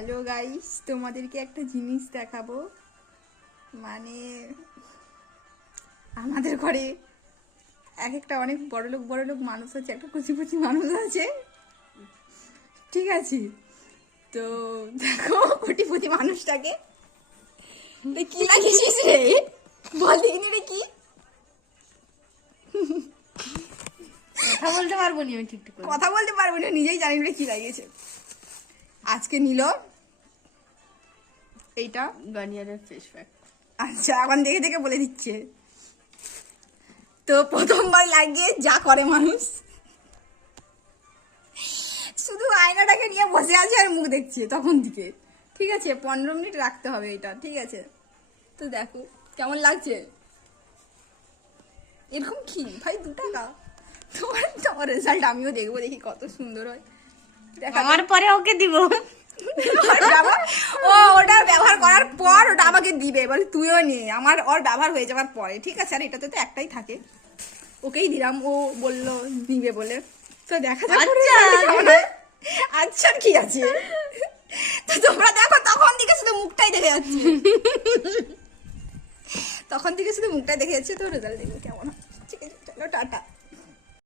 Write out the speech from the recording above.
Hello guys, তোমাদেরকে একটা জিনিস দেখাবো। মানে আমাদের ঘরে এক একটা অনেক বড় লোক মানুষ আছে, একটা কুচি কুচি মানুষ আছে, ঠিক আছে? তো দেখো কোটিপতি মানুষটাকে কি লাগিয়েছিস রে? বল দেখিনি রে কি কথা বলতে পারবো নি আমি ঠিকঠাক করে। কথা বলতে পারবো না, নিজেই জানি রে কি লাগিয়েছে। আজকে নিল এইটা গার্নিয়ারের ফেস প্যাক। আচ্ছা, এখন দেখে দেখে বলে দিচ্ছে। তো প্রথমবার লাগিয়ে যা করে মানুষ, শুধু আয়নাটাকে নিয়ে বসে আছে আর মুখ দেখছে তখন থেকে, ঠিক আছে? 15 মিনিট রাখতে হবে এটা, ঠিক আছে? তো দেখো কেমন লাগছে। এরকম কি ভাই 2 টাকা? তোমার রেজাল্ট আমিও দেখবো, দেখি কত সুন্দর হয়। দেখা আমার পরে ওকে দিব। ওটা ব্যবহার করার পর ওটা আমাকে দিবে, বলে তুইও নে, আমার ওর ব্যবহার হয়ে যাওয়ার পরে, ঠিক আছে? আর এটাতে তো একটাই থাকে, ওকেই দিলাম, ও বললো দিবে বলে। তো দেখা যাক কেমন হয়। আচ্ছা কি আছে, তো তোমরা দেখো, তখন থেকে শুধু মুখটাই দেখে যাচ্ছে, তখন থেকে শুধু মুখটাই দেখে যাচ্ছে। তো রেজাল্ট দেখবো কেমন হয়। ঠিক আছে, চলো টাটা।